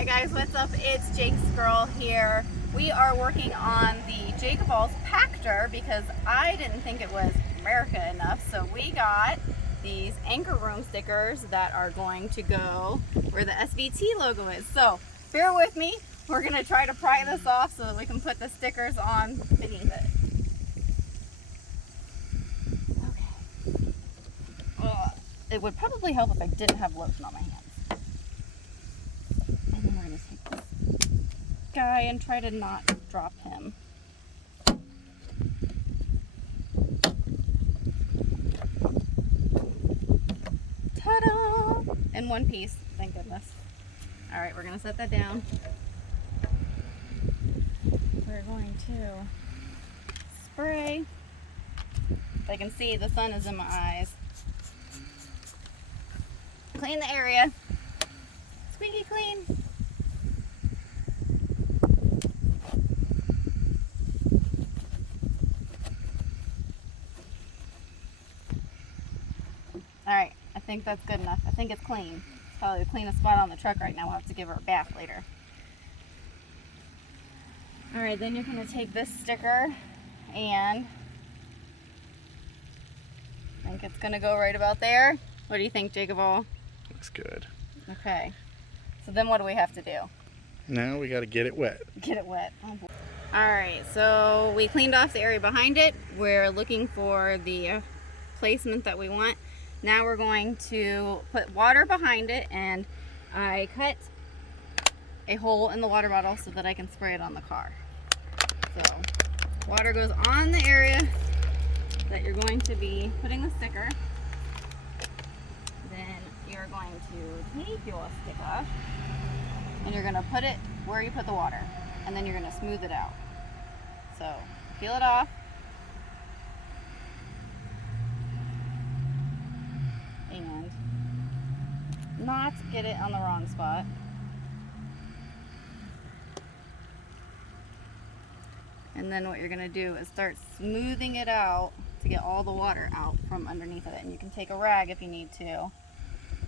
Hi guys, what's up? It's Jake's girl here. We are working on the Jake Balls packtor because I didn't think it was MERICA enough, so we got these anchor room stickers that are going to go where the SVT logo is. So bear with me, we're going to try to pry this off so that we can put the stickers on beneath it. Okay. It would probably help if I didn't have lotion on my hands. And then we're going to take this guy and try to not drop him. Ta-da! In one piece, thank goodness. Alright, we're going to set that down. We're going to spray. If I can see, the sun is in my eyes. Clean the area. Squeaky clean. Alright, I think that's good enough. I think it's clean. It's probably the cleanest spot on the truck right now. We'll have to give her a bath later. Alright, then you're going to take this sticker and I think it's going to go right about there. What do you think, Jacob? Looks good. Okay. So then what do we have to do? Now we got to get it wet. Get it wet. Oh boy. Alright, so we cleaned off the area behind it. We're looking for the placement that we want. Now we're going to put water behind it, and I cut a hole in the water bottle so that I can spray it on the car. So water goes on the area that you're going to be putting the sticker. Then you're going to take your sticker and you're going to put it where you put the water, and then you're going to smooth it out. So peel it off. And not get it on the wrong spot. And then what you're going to do is start smoothing it out to get all the water out from underneath of it. And you can take a rag if you need to.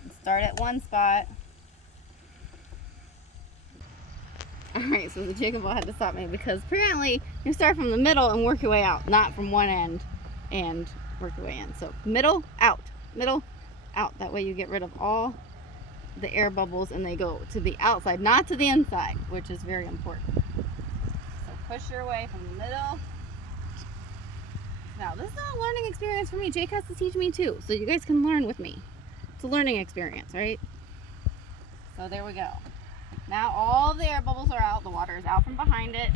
And start at one spot. Alright, so the Jacob had to stop me because apparently you start from the middle and work your way out, not from one end and work your way in. So middle, out. Middle, out. That way you get rid of all the air bubbles and they go to the outside, not to the inside, which is very important. So push your way from the middle. Now, this is not a learning experience for me. Jake has to teach me too, so you guys can learn with me. It's a learning experience, right? So there we go. Now all the air bubbles are out. The water is out from behind it.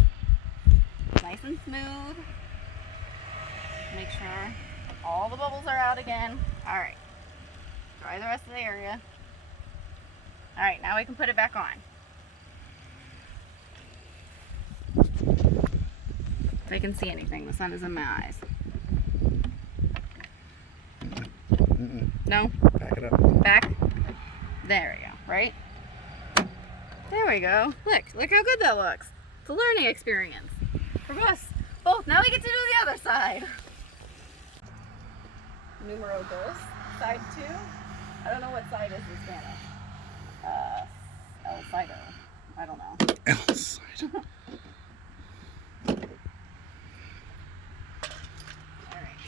Nice and smooth. Make sure all the bubbles are out again. Alright. Dry the rest of the area. Alright, now we can put it back on. If I can see anything, the sun is in my eyes. No? Back it up. Back? There we go, right? There we go. Look how good that looks. It's a learning experience for us both. Now we get to do the other side. Numero dos, side 2. I don't know what side is in Spanish. El Sido. I don't know. El Sido. Alright.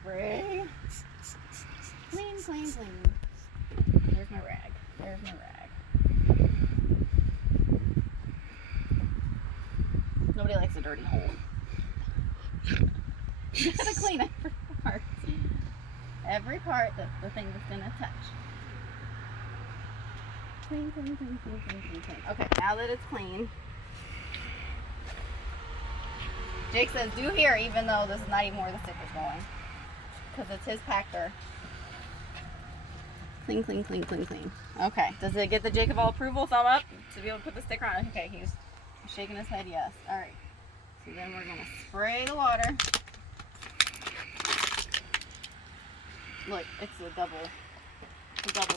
Spray. Clean, clean, clean. There's my rag. There's my rag. Nobody likes a dirty hole. You gotta clean every part. Every part that the thing is gonna touch. Clean, clean, clean, clean, clean, clean, clean. Okay, now that it's clean. Jake says do here even though this is not even where the sticker's going. Because it's his packtor. Clean, clean, clean, clean, clean. Okay, does it get the Jacob All approval thumb up to be able to put the sticker on? Okay, he's shaking his head yes. Alright, so then we're going to spray the water. Look, it's a double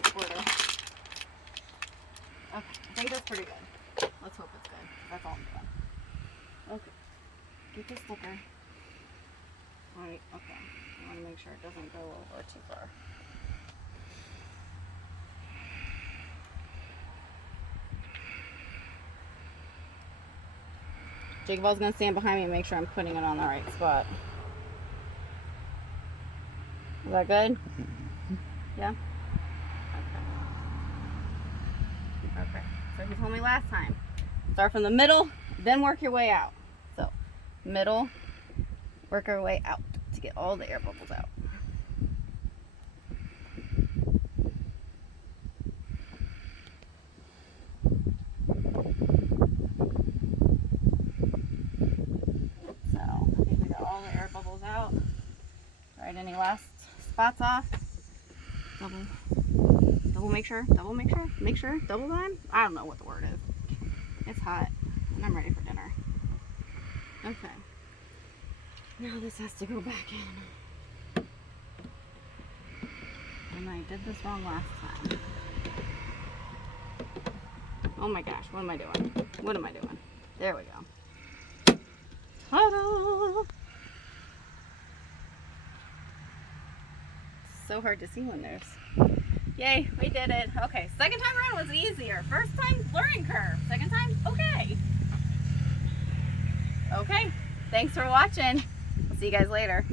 squirter. Okay, I think that's pretty good. Let's hope it's good. That's all I'm doing. Okay, get the sticker. Alright, okay. I want to make sure it doesn't go over too far. Jacob was gonna stand behind me and make sure I'm putting it on the right spot. Is that good? Yeah? Okay. Okay. So he told me last time. Start from the middle, then work your way out. So, middle, work our way out to get all the air bubbles out. So, I think we got all the air bubbles out. Right, any last spots off? Double make sure, double time? I don't know what the word is. It's hot, and I'm ready for dinner. Okay. Now this has to go back in. And I did this wrong last time. Oh my gosh, what am I doing? What am I doing? There we go. Ta-da! So hard to see when there's... Yay, we did it. Okay, second time around was easier. First time, learning curve. Second time, okay. Okay, thanks for watching. I'll see you guys later.